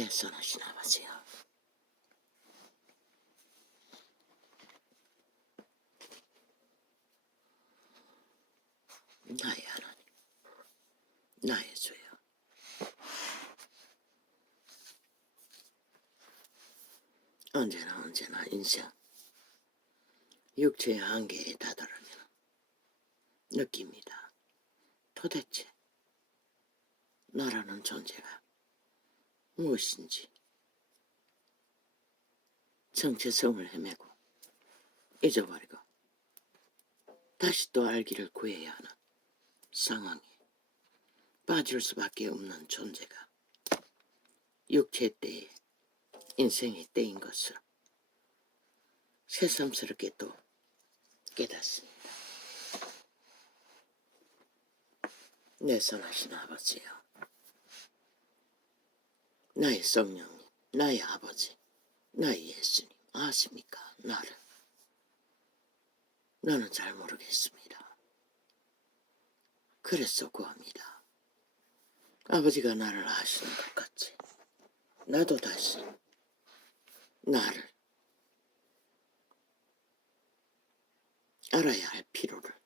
내 선하신 아버지여, 나의 하나님, 나의 주여, 언제나 인생 육체의 한계에 다다르면 느낍니다. 도대체 나라는 존재가 무엇인지. 정체성을 헤매고 잊어버리고 다시 또 알기를 구해야 하는 상황에 빠질 수밖에 없는 존재가 육체 때에 인생의 때인 것을 새삼스럽게 또 깨닫습니다. 내 선하신 아버지여, 나의 성령님, 나의 아버지, 나의 예수님 아십니까? 나는 잘 모르겠습니다. 그래서 구합니다. 아버지가 나를 아시는 것 같이 나도 다시 나를 알아야 할 필요를,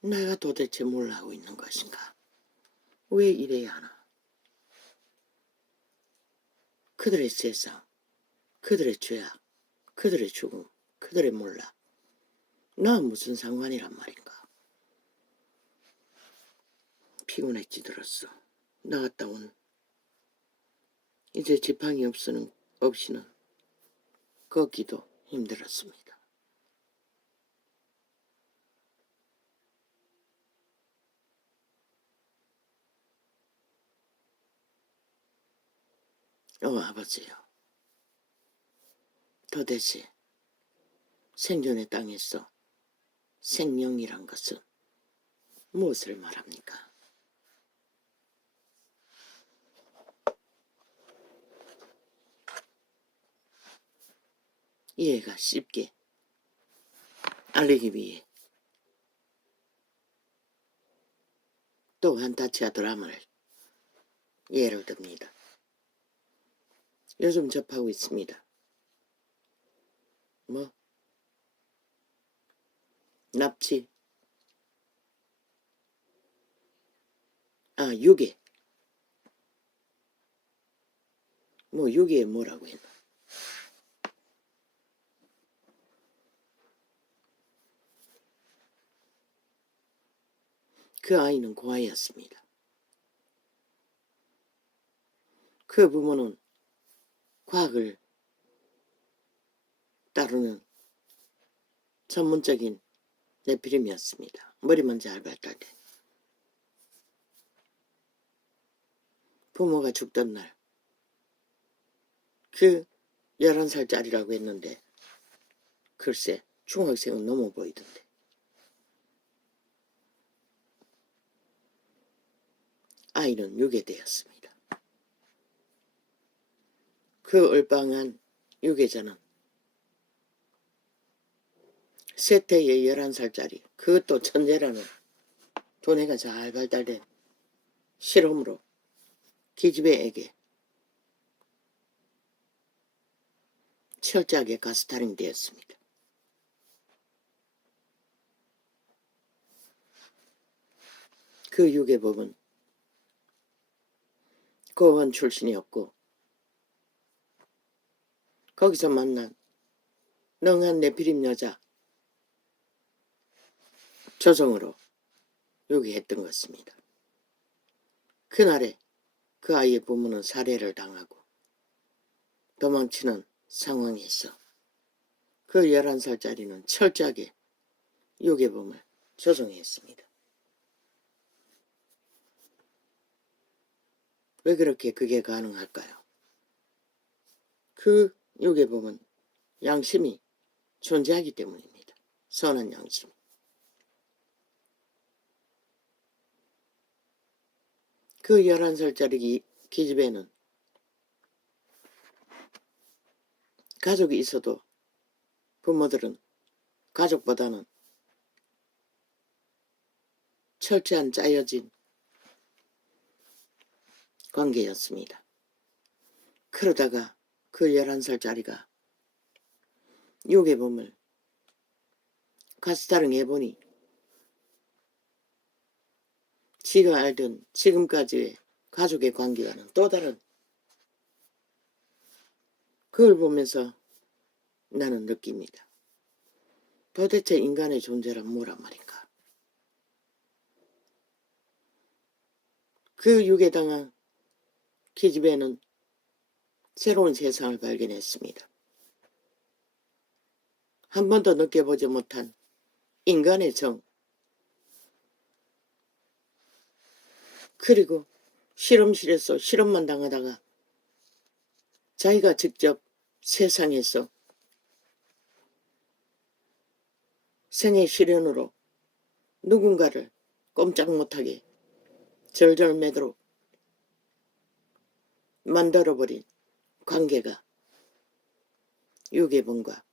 내가 도대체 뭘 하고 있는 것인가? 왜 이래야 하나? 그들의 세상, 그들의 죄악, 그들의 죽음, 그들의 몰락, 나 무슨 상관이란 말인가? 피곤해 찌들었어. 나갔다 온 이제 지팡이 없이는 걷기도 힘들었습니다. 아버지요, 도대체 생존의 땅에서 생명이란 것은 무엇을 말합니까? 이해가 쉽게 알리기 위해 또 한 다치아 드라마를 예를 듭니다. 요즘 접하고 있습니다. 납치, 유괴, 유괴에 뭐라고 했나? 그 아이는 고아였습니다. 그 부모는 과학을 따르는 전문적인 네피림이었습니다. 머리만 잘 발달돼. 부모가 죽던 날, 그 11살짜리라고 했는데 글쎄 중학생은 넘어 보이던데. 아이는 유괴되었습니다. 그 얼빵한 유괴자는 세태의 11살짜리, 그것도 천재라는 두뇌가 잘 발달된 실험으로 기집애에게 철저하게 가스타링 되었습니다. 그 유괴범은 고원 출신이었고 거기서 만난 능한 네피림 여자 조성으로 유괴했던 것입니다. 그날에 그 아이의 부모는 살해를 당하고 도망치는 상황에서 그 11살짜리는 철저하게 유괴범을 조성했습니다. 왜 그렇게 그게 가능할까요? 그 유괴범은 양심이 존재하기 때문입니다. 선한 양심. 그 11살짜리 기집애는 가족이 있어도 부모들은 가족보다는 철저한 짜여진 관계였습니다. 그러다가 그 11살짜리가 요괴범을 같이 해보니 지가 알던 지금까지의 가족의 관계와는 또 다른, 그걸 보면서 나는 느낍니다. 도대체 인간의 존재란 뭐란 말인가. 그 유괴당한 기집애는 새로운 세상을 발견했습니다. 한 번도 느껴보지 못한 인간의 정, 그리고 실험실에서 실험만 당하다가 자기가 직접 세상에서 생애 실현으로 누군가를 꼼짝 못하게 절절매도록 만들어버린 관계가 유괴범과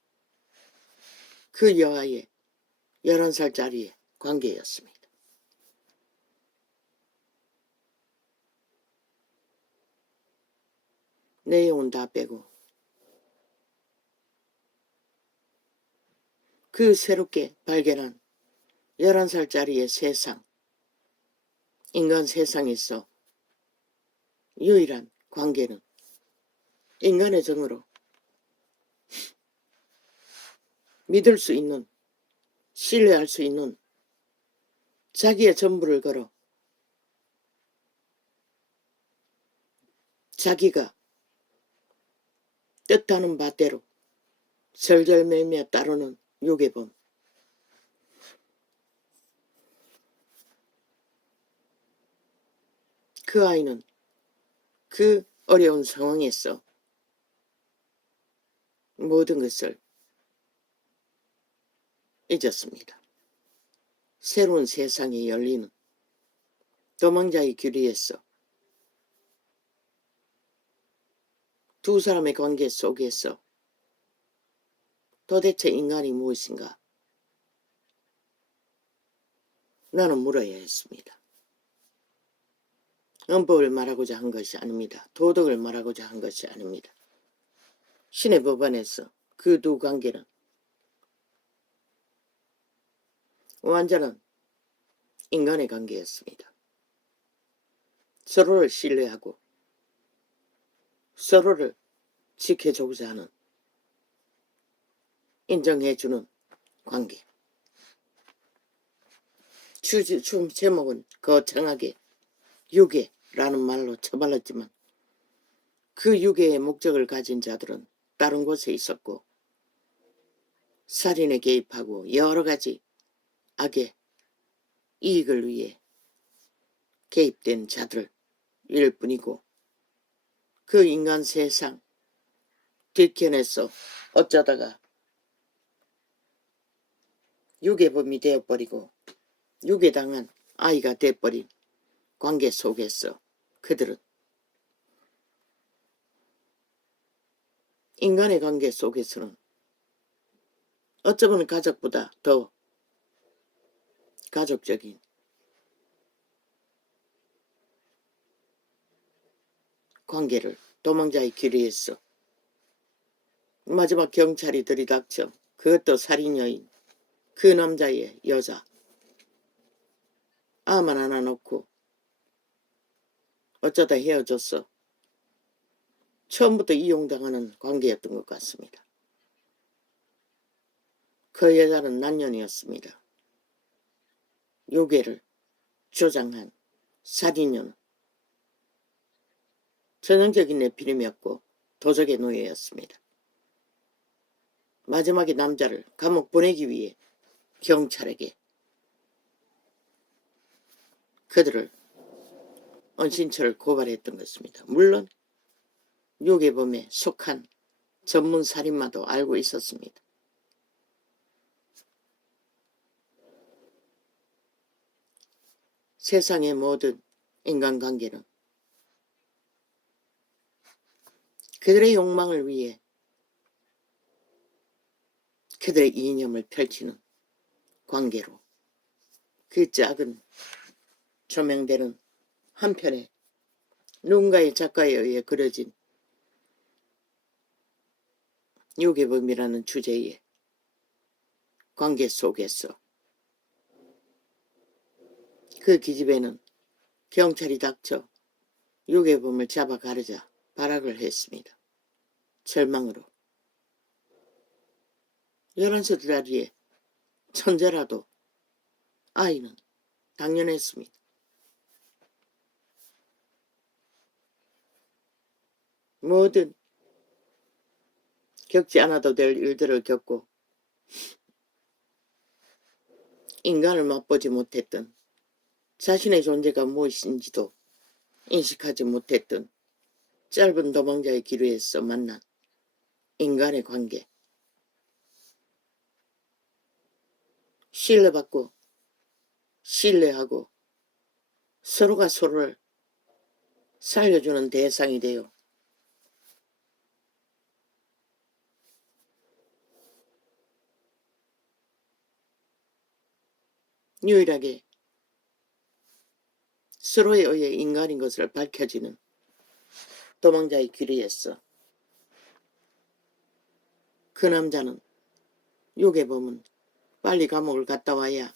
그 여아의 11살짜리의 관계였습니다. 내용은 다 빼고 그 새롭게 발견한 11살짜리의 세상, 인간 세상에서 유일한 관계는 인간의 정으로 믿을 수 있는, 신뢰할 수 있는 자기의 전부를 걸어 자기가 뜻하는 바대로 절절매며 따르는 유괴범. 그 아이는 그 어려운 상황에서 모든 것을 잊었습니다. 새로운 세상이 열리는 도망자의 길이에서 두 사람의 관계 속에서 도대체 인간이 무엇인가? 나는 물어야 했습니다. 헌법을 말하고자 한 것이 아닙니다. 도덕을 말하고자 한 것이 아닙니다. 신의 법안에서 그 두 관계는 완전한 인간의 관계였습니다. 서로를 신뢰하고 서로를 지켜주고자 하는, 인정해주는 관계. 제목은 거창하게 유괴라는 말로 처발랐지만 그 유괴의 목적을 가진 자들은 다른 곳에 있었고 살인에 개입하고 여러 가지 악의 이익을 위해 개입된 자들일 뿐이고, 그 인간 세상 뒤편에서 어쩌다가 유괴범이 되어버리고 유괴당한 아이가 되어버린 관계 속에서 그들은 인간의 관계 속에서는 어쩌면 가족보다 더 가족적인 관계를 도망자의 길이에서 마지막 경찰이 들이닥쳐 그것도 살인여인 그 남자의 여자 아만 하나 놓고 어쩌다 헤어졌어. 처음부터 이용당하는 관계였던 것 같습니다. 그 여자는 난년이었습니다. 유괴를 주장한 살인녀는 전형적인 내피림이었고 도적의 노예였습니다. 마지막에 남자를 감옥 보내기 위해 경찰에게 그들을 은신처를 고발했던 것입니다. 물론 유괴범에 속한 전문 살인마도 알고 있었습니다. 세상의 모든 인간관계는 그들의 욕망을 위해 그들의 이념을 펼치는 관계로 그 작은 조명되는 한편의 누군가의 작가에 의해 그려진 유괴범이라는 주제의 관계 속에서 그 기집애는 경찰이 닥쳐 유괴범을 잡아 가르자 발악을 했습니다. 절망으로. 11살짜리의 천재라도 아이는 당연했습니다. 뭐든 겪지 않아도 될 일들을 겪고 인간을 맛보지 못했던, 자신의 존재가 무엇인지도 인식하지 못했던 짧은 도망자의 기류에서 만난 인간의 관계. 신뢰받고 신뢰하고 서로가 서로를 살려주는 대상이 되어 유일하게 서로에 의해 인간인 것을 밝혀지는 도망자의 길이었어. 그 남자는, 유괴범은 빨리 감옥을 갔다 와야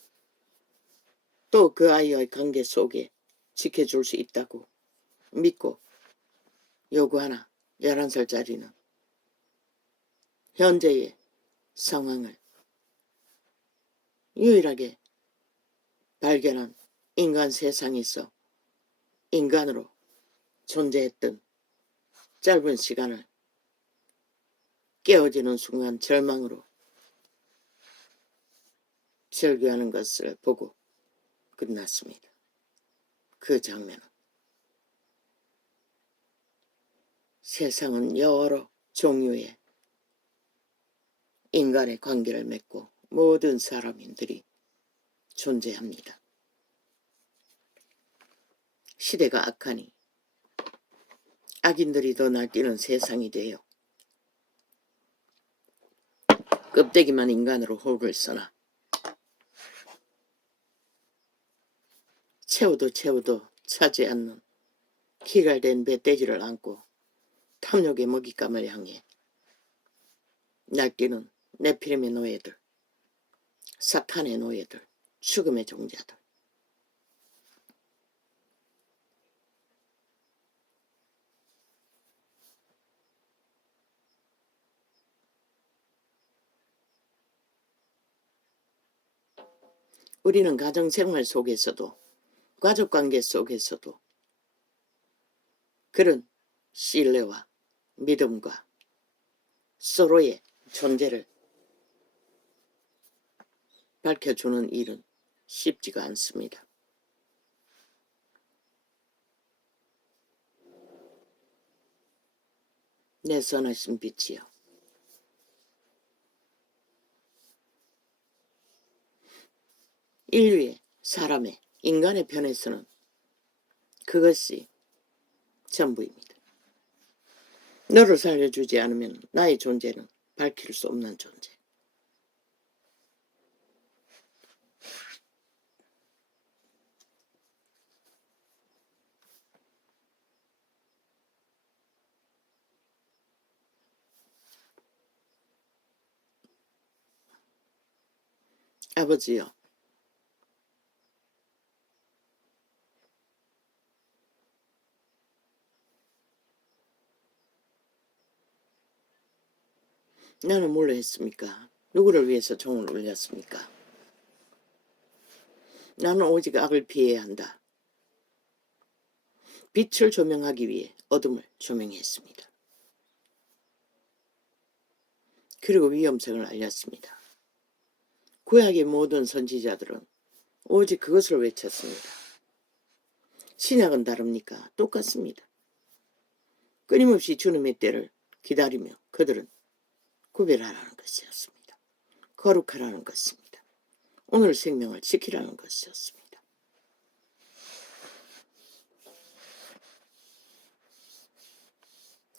또 그 아이와의 관계 속에 지켜줄 수 있다고 믿고 요구하나 11살짜리는 현재의 상황을 유일하게 발견한 인간 세상에서 인간으로 존재했던 짧은 시간을 깨어지는 순간 절망으로 절규하는 것을 보고 끝났습니다. 그 장면은. 세상은 여러 종류의 인간의 관계를 맺고 모든 사람들이 존재합니다. 시대가 악하니 악인들이 더 날뛰는 세상이 되어 껍데기만 인간으로 호흡을 써나 채워도 차지 않는 기갈된 멧돼지를 안고 탐욕의 먹잇감을 향해 날뛰는 네피림의 노예들, 사탄의 노예들, 죽음의 종자들. 우리는 가정생활 속에서도 가족관계 속에서도 그런 신뢰와 믿음과 서로의 존재를 밝혀주는 일은 쉽지가 않습니다. 내 선하신 빛이여, 인류의, 사람의, 인간의 편에서는 그것이 전부입니다. 너를 살려주지 않으면 나의 존재는 밝힐 수 없는 존재. 아버지여, 나는 뭘로 했습니까? 누구를 위해서 종을 울렸습니까? 나는 오직 악을 피해야 한다. 빛을 조명하기 위해 어둠을 조명했습니다. 그리고 위험성을 알렸습니다. 구약의 모든 선지자들은 오직 그것을 외쳤습니다. 신약은 다릅니까? 똑같습니다. 끊임없이 주님의 때를 기다리며 그들은 구별하라는 것이었습니다. 거룩하라는 것입니다. 오늘 생명을 지키라는 것이었습니다.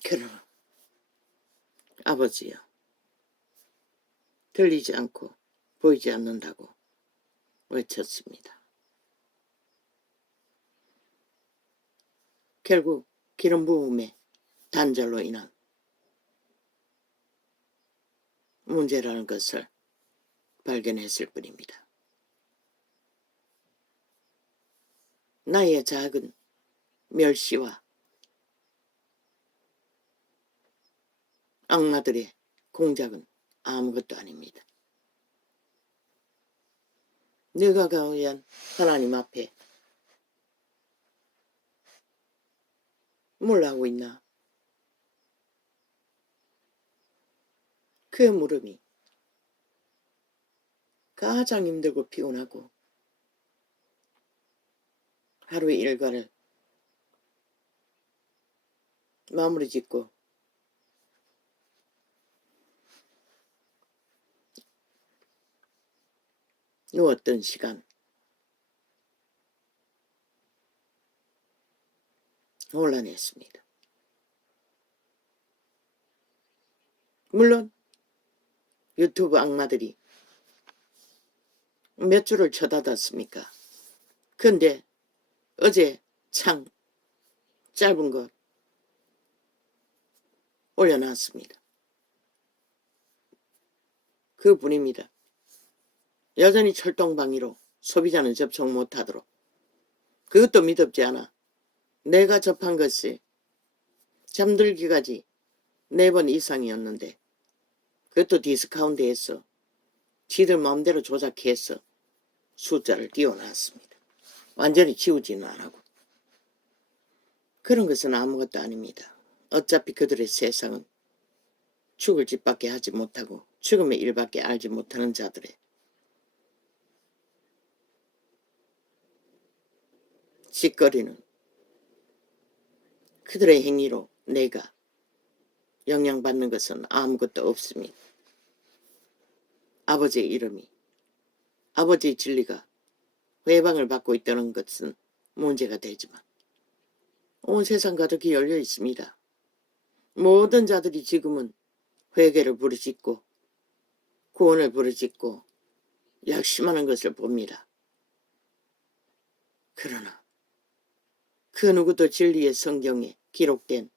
그러나 아버지여, 들리지 않고 보이지 않는다고 외쳤습니다. 결국 기름 부음의 단절로 인한 문제라는 것을 발견했을 뿐입니다. 나의 작은 멸시와 악마들의 공작은 아무것도 아닙니다. 내가 과연 하나님 앞에 뭘 하고 있나? 그 물음이 가장 힘들고 피곤하고 하루의 일과를 마무리 짓고 누웠던 시간, 혼란했습니다. 물론 유튜브 악마들이 몇 줄을 쳐닫았습니까? 근데 어제 창 짧은 것 올려놨습니다. 그뿐입니다. 여전히 철동방위로 소비자는 접촉 못하도록. 그것도 믿음지 않아. 내가 접한 것이 잠들기까지 4번 이상이었는데 그것도 디스카운트해서 지들 마음대로 조작해서 숫자를 띄워놨습니다. 완전히 지우지는 않고. 그런 것은 아무것도 아닙니다. 어차피 그들의 세상은 죽을 짓밖에 하지 못하고 죽음의 일밖에 알지 못하는 자들의 짓거리는 그들의 행위로 내가 영향받는 것은 아무것도 없습니다. 아버지의 이름이, 아버지의 진리가 회방을 받고 있다는 것은 문제가 되지만 온 세상 가득히 열려 있습니다. 모든 자들이 지금은 회개를 부르짖고 구원을 부르짖고 약심하는 것을 봅니다. 그러나 그 누구도 진리의 성경에 기록된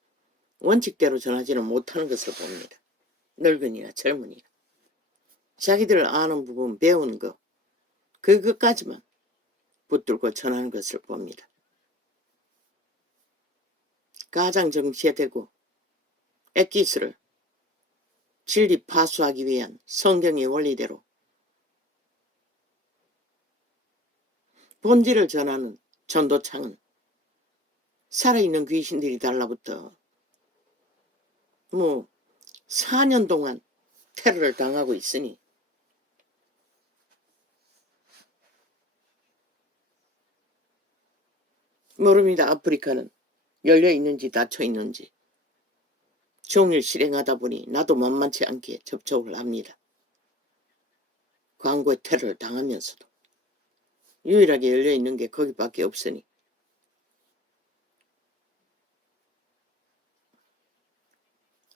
원칙대로 전하지는 못하는 것을 봅니다. 늙은이나 젊은이나 자기들 아는 부분 배운 거 그것까지만 붙들고 전하는 것을 봅니다. 가장 정치화되고 엑기스를 진리 파수하기 위한 성경의 원리대로 본질을 전하는 전도창은 살아있는 귀신들이 달라붙어 4년 동안 테러를 당하고 있으니 모릅니다. 아프리카는 열려있는지 닫혀있는지. 종일 실행하다 보니 나도 만만치 않게 접촉을 합니다. 광고의 테러를 당하면서도 유일하게 열려있는 게 거기밖에 없으니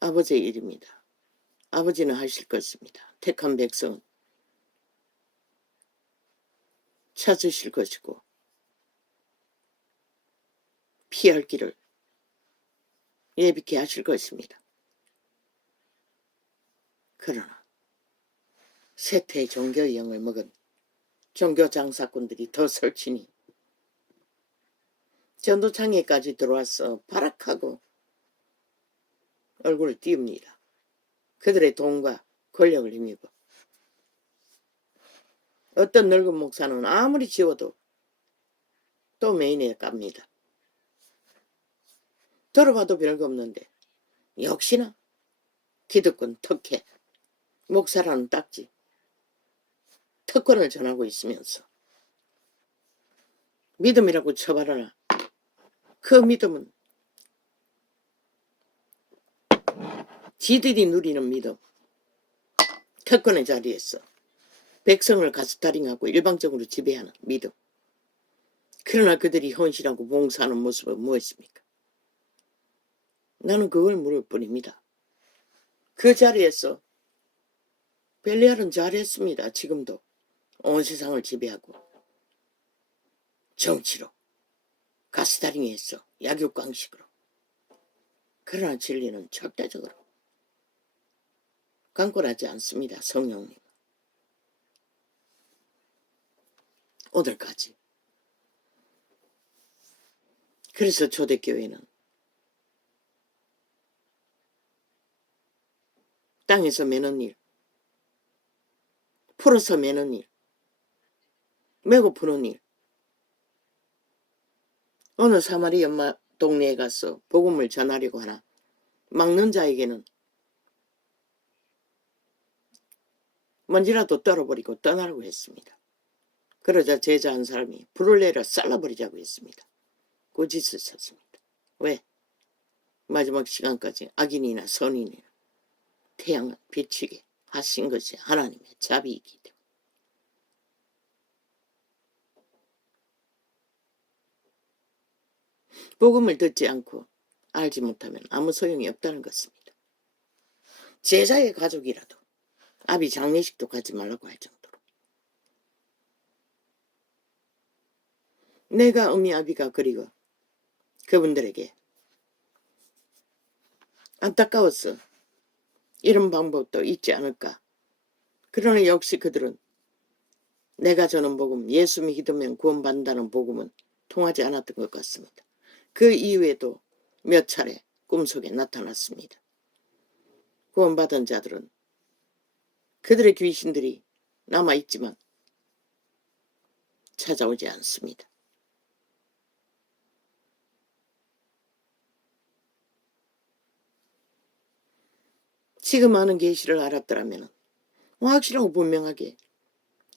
아버지의 일입니다. 아버지는 하실 것입니다. 택한 백성은 찾으실 것이고 피할 길을 예비케 하실 것입니다. 그러나 세태의 종교의 영을 먹은 종교 장사꾼들이 더 설치니 전도창에까지 들어와서 발악하고 얼굴을 띄웁니다. 그들의 돈과 권력을 힘입어 어떤 늙은 목사는 아무리 지워도 또 메인에 깝니다. 들어봐도 별거 없는데 역시나 기득권 특혜 목사라는 딱지 특권을 전하고 있으면서 믿음이라고 쳐봐라. 그 믿음은 지들이 누리는 믿음, 특권의 자리에서 백성을 가스타링하고 일방적으로 지배하는 믿음. 그러나 그들이 헌신하고 봉사하는 모습은 무엇입니까? 나는 그걸 물을 뿐입니다. 그 자리에서 벨리알은 잘했습니다. 지금도 온 세상을 지배하고 정치로 가스타링해서 약육강식으로 그러나 진리는 절대적으로 강권하지 않습니다. 성령님. 오늘까지. 그래서 초대교회는 땅에서 매는 일, 풀어서 매는 일, 메고 푸는 일. 어느 사마리 엄마 동네에 가서 복음을 전하려고 하나 막는 자에게는 먼지라도 떨어버리고 떠나라고 했습니다. 그러자 제자 한 사람이 불을 내려 쌀라버리자고 했습니다. 꾸짖을 쳤습니다. 왜? 마지막 시간까지 악인이나 선인이나 태양은 비치게 하신 것이 하나님의 자비이기 때문에. 복음을 듣지 않고 알지 못하면 아무 소용이 없다는 것입니다. 제자의 가족이라도 아비 장례식도 가지 말라고 할 정도로. 내가 어미 아비가 그리고 그분들에게 안타까웠어. 이런 방법도 있지 않을까. 그러나 역시 그들은 내가 전한 복음, 예수 믿으면 구원받는다는 복음은 통하지 않았던 것 같습니다. 그 이후에도 몇 차례 꿈속에 나타났습니다. 구원받은 자들은 그들의 귀신들이 남아있지만 찾아오지 않습니다. 지금 아는 계시를 알았더라면 확실하고 분명하게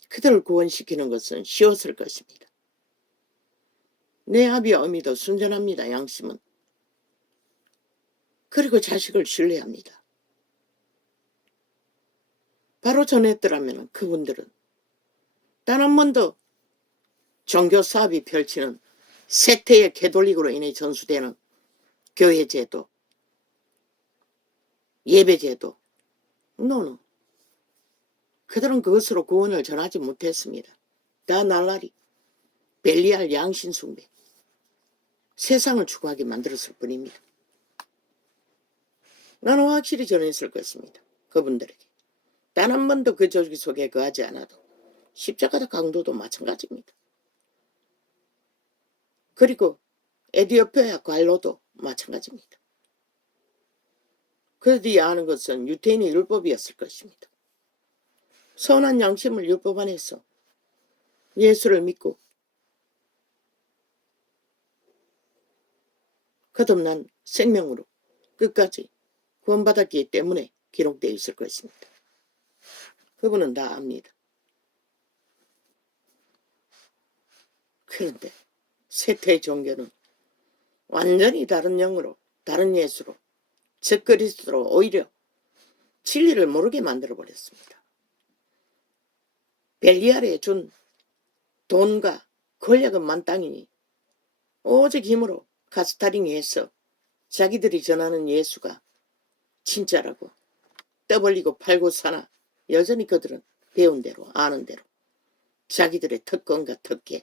그들을 구원시키는 것은 쉬웠을 것입니다. 내 아비와 어미도 순전합니다. 양심은. 그리고 자식을 신뢰합니다. 바로 전했더라면 그분들은 단 한 번도 종교 사업이 펼치는 세태의 캐톨릭으로 인해 전수되는 교회제도, 예배제도, 노노. 그들은 그것으로 구원을 전하지 못했습니다. 다 날라리, 벨리알 양신숭배, 세상을 추구하게 만들었을 뿐입니다. 나는 확실히 전했을 것입니다. 그분들에게. 단 한 번도 그 조직 속에 거하지 않아도 십자가의 강도도 마찬가지입니다. 그리고 에디오피아 관로도 마찬가지입니다. 그들이 아는 것은 유태인의 율법이었을 것입니다. 선한 양심을 율법 안에서 예수를 믿고 거듭난 생명으로 끝까지 구원받았기 때문에 기록되어 있을 것입니다. 그분은 다 압니다. 그런데 세태의 종교는 완전히 다른 영으로, 다른 예수로, 즉 그리스도로 오히려 진리를 모르게 만들어버렸습니다. 벨리알에 준 돈과 권력은 만땅이니 오직 힘으로 가스타링해서 자기들이 전하는 예수가 진짜라고 떠벌리고 팔고 사나 여전히 그들은 배운 대로 아는 대로 자기들의 특권과 특権,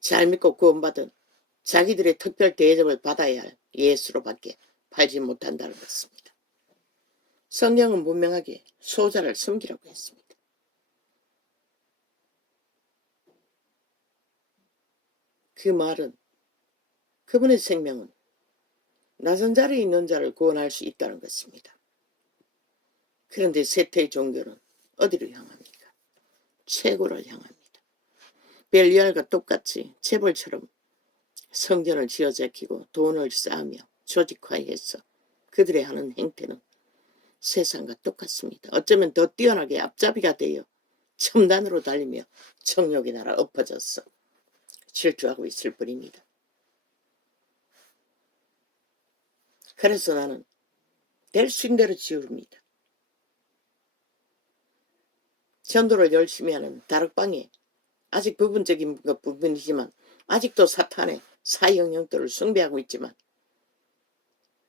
잘 믿고 구원받은 자기들의 특별 대접을 받아야 할 예수로밖에 팔지 못한다는 것입니다. 성경은 분명하게 소자를 섬기라고 했습니다. 그 말은 그분의 생명은 낮은 자리에 있는 자를 구원할 수 있다는 것입니다. 그런데 세태의 종교는 어디를 향합니까? 최고를 향합니다. 벨리알과 똑같이 재벌처럼 성전을 지어제키고 돈을 쌓으며 조직화해서 그들의 하는 행태는 세상과 똑같습니다. 어쩌면 더 뛰어나게 앞잡이가 되어 첨단으로 달리며 정욕의 나라 엎어져서 질주하고 있을 뿐입니다. 그래서 나는 될 수 있는 대로 지으릅니다. 전도를 열심히 하는 다락방에 아직 부분적인 부분이지만 아직도 사탄의 사형형들을 숭배하고 있지만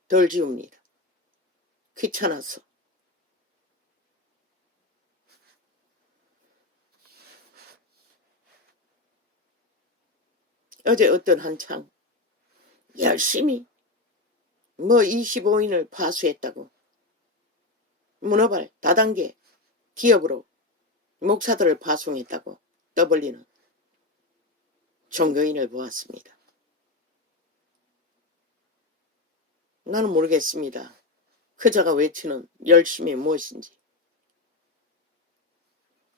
덜 지웁니다. 귀찮아서. 어제 어떤 한창 열심히 뭐 25인을 파수했다고 문어발 다단계 기업으로 목사들을 파송했다고 떠벌리는 종교인을 보았습니다. 나는 모르겠습니다. 그자가 외치는 열심이 무엇인지.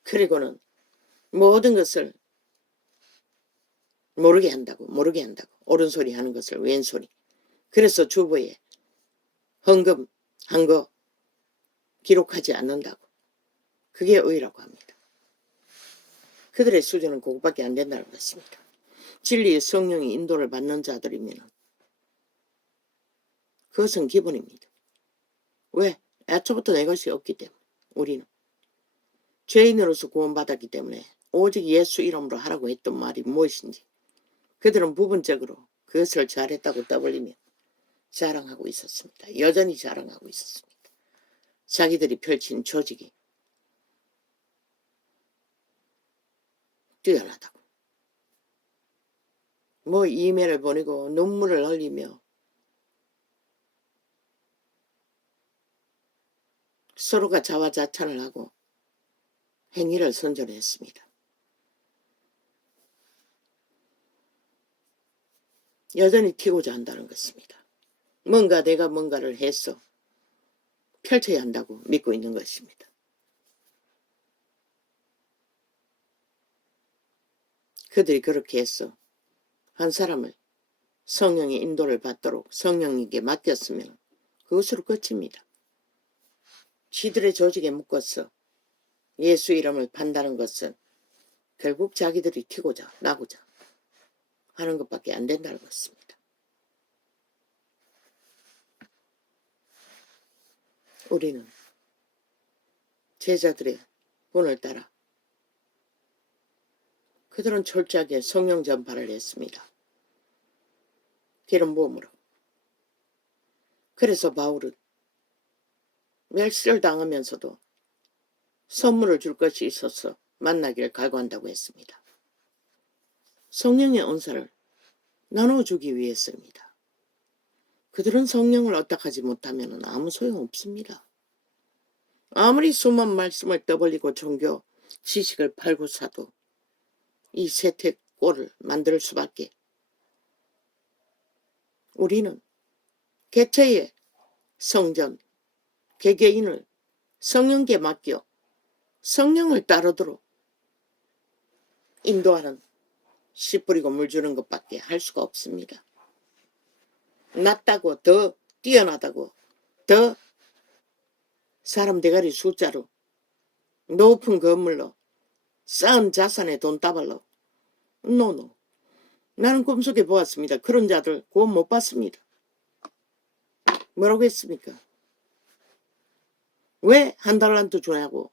그리고는 모든 것을 모르게 한다고 옳은소리 하는 것을 왼소리. 그래서 주보에 헌금한 거 기록하지 않는다고. 그게 의라고 합니다. 그들의 수준은 그것밖에 안 된다는 것입니다. 진리의 성령의 인도를 받는 자들이면 그것은 기본입니다. 왜? 애초부터 내 것이 없기 때문에. 우리는 죄인으로서 구원받았기 때문에 오직 예수 이름으로 하라고 했던 말이 무엇인지 그들은 부분적으로 그것을 잘했다고 떠벌리며 자랑하고 있었습니다. 여전히 자랑하고 있었습니다. 자기들이 펼친 조직이 뛰어나다고. 뭐 이메일을 보내고 눈물을 흘리며 서로가 자화자찬을 하고 행위를 선전했습니다. 여전히 튀고자 한다는 것입니다. 뭔가 내가 뭔가를 해서 펼쳐야 한다고 믿고 있는 것입니다. 그들이 그렇게 해서 한 사람을 성령의 인도를 받도록 성령님께 맡겼으면 그것으로 끝입니다. 지들의 조직에 묶어서 예수 이름을 판다는 것은 결국 자기들이 튀고자 나고자 하는 것밖에 안 된다는 것입니다. 우리는 제자들의 본을 따라 그들은 철저하게 성령 전파를 했습니다. 기름 부음으로. 그래서 바울은 멸시를 당하면서도 선물을 줄 것이 있어서 만나기를 갈구한다고 했습니다. 성령의 은사를 나눠주기 위해서입니다. 그들은 성령을 어떡하지 못하면 아무 소용없습니다. 아무리 수만 말씀을 떠벌리고 종교 지식을 팔고 사도 이 세태꼴을 만들 수밖에. 우리는 개체의 성전, 개개인을 성령께 맡겨 성령을 따르도록 인도하는 씨 뿌리고 물 주는 것밖에 할 수가 없습니다. 낫다고 더 뛰어나다고 더 사람 대가리 숫자로 높은 건물로 쌓은 자산의 돈다발로 노노. 나는 꿈속에 보았습니다. 그런 자들 구원 못 받습니다. 뭐라고 했습니까? 왜 한 달란트 주냐고.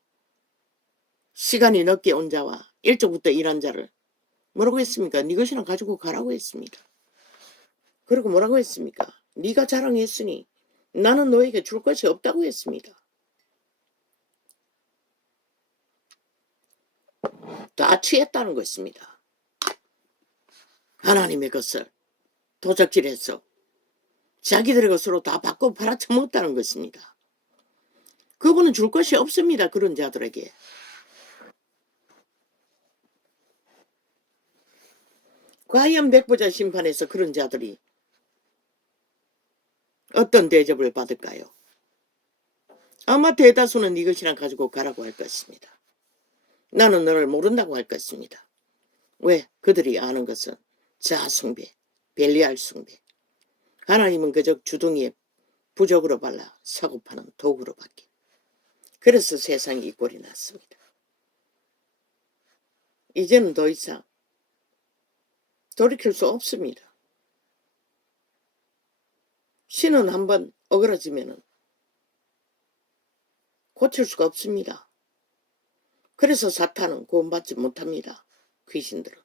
시간이 늦게 온 자와 일찍부터 일한 자를 뭐라고 했습니까? 네 것이나 가지고 가라고 했습니다. 그리고 뭐라고 했습니까? 네가 자랑했으니 나는 너에게 줄 것이 없다고 했습니다. 다 취했다는 것입니다. 하나님의 것을 도적질해서 자기들의 것으로 다 바꿔 팔아쳐먹었다는 것입니다. 그분은 줄 것이 없습니다. 그런 자들에게. 과연 백보자 심판에서 그런 자들이 어떤 대접을 받을까요? 아마 대다수는 이것이나 가지고 가라고 할 것입니다. 나는 너를 모른다고 할 것입니다. 왜? 그들이 아는 것은 자숭배, 벨리알 숭배. 하나님은 그저 주둥이에 부적으로 발라 사고 파는 도구로밖에. 그래서 세상이 이 꼴이 났습니다. 이제는 더 이상 돌이킬 수 없습니다. 신은 한번 어그러지면 고칠 수가 없습니다. 그래서 사탄은 구원받지 못합니다. 귀신들은.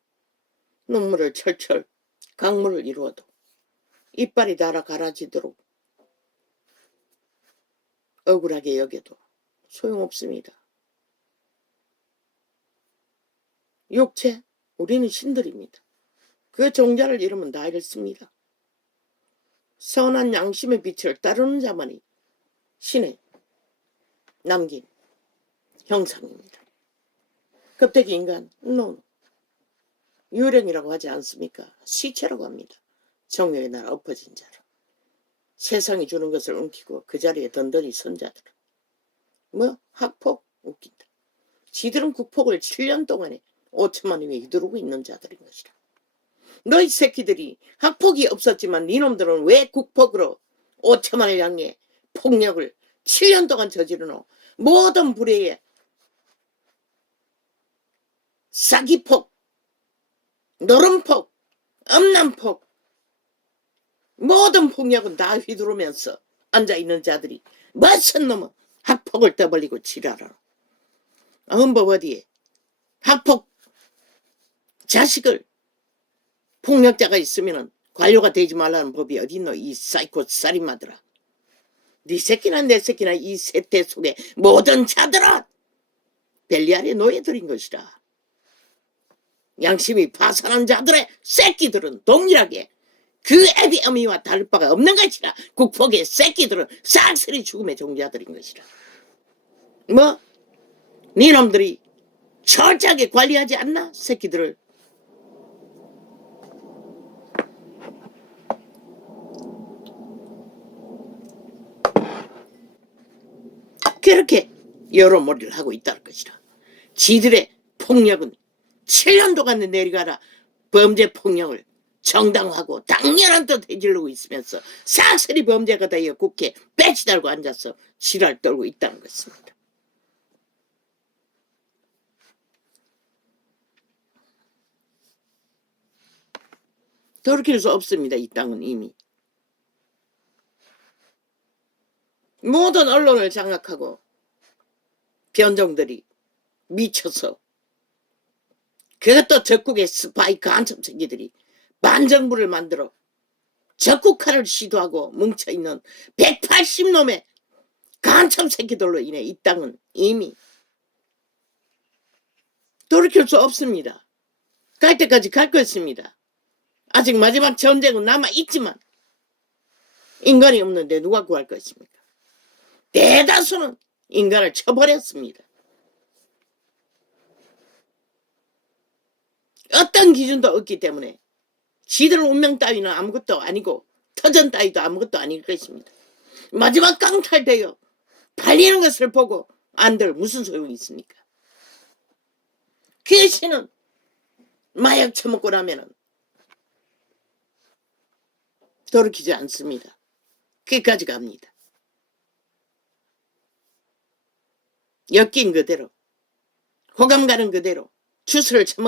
눈물을 철철 강물을 이루어도 이빨이 달아 갈아지도록 억울하게 여겨도 소용없습니다. 육체, 우리는 신들입니다. 그 종자를 잃으면 다 잃습니다. 선한 양심의 빛을 따르는 자만이 신의 남긴 형상입니다. 겁대기 인간, 유령이라고 하지 않습니까? 시체라고 합니다. 정욕의 나라 엎어진 자를. 세상이 주는 것을 움키고 그 자리에 던던히 선 자들. 학폭? 웃긴다. 지들은 국폭을 7년 동안에 5천만 원에 휘두르고 있는 자들인 것이라. 너희 새끼들이 학폭이 없었지만 니놈들은 왜 국폭으로 5천만 원을 향해 폭력을 7년 동안 저지르노? 모든 불의에 사기폭, 노름폭, 음란폭, 모든 폭력은 다 휘두르면서 앉아있는 자들이 무슨 놈은 학폭을 떠벌리고 지랄하노. 헌법 어디에 학폭 자식을 폭력자가 있으면 관료가 되지 말라는 법이 어딨노? 이 사이코 살인마들아. 네 새끼나 내 새끼나 이 세태 속에 모든 자들은 벨리알의 노예들인 것이라. 양심이 파산한 자들의 새끼들은 동일하게 그 애비 어미와 다를 바가 없는 것이라. 국폭의 새끼들은 싹쓸이 죽음의 종자들인 것이라. 니놈들이 철저하게 관리하지 않나? 새끼들을. 그렇게 여러모리를 하고 있다는 것이라. 지들의 폭력은 7년 동안 내려가라 범죄 폭력을 정당화하고 당연한 듯 해지르고 있으면서 싹쓸이 범죄가 되어 국회에 배치 달고 앉아서 지랄 떨고 있다는 것입니다. 돌이킬 수 없습니다. 이 땅은 이미. 모든 언론을 장악하고 변종들이 미쳐서 그것도 적국의 스파이 간첩 새끼들이 반정부를 만들어 적국화를 시도하고 뭉쳐있는 180놈의 간첩 새끼들로 인해 이 땅은 이미 돌이킬 수 없습니다. 갈 때까지 갈 것입니다. 아직 마지막 전쟁은 남아있지만 인간이 없는데 누가 구할 것입니까? 대다수는 인간을 쳐버렸습니다. 어떤 기준도 없기 때문에 지들 운명 따위는 아무것도 아니고 터전 따위도 아무것도 아닐 것입니다. 마지막 강탈되어 팔리는 것을 보고 안들 무슨 소용이 있습니까? 그 신은 마약 처먹고 나면은 돌이키지 않습니다. 끝까지 갑니다. 엮인 그대로 호감 가는 그대로 주스를 처먹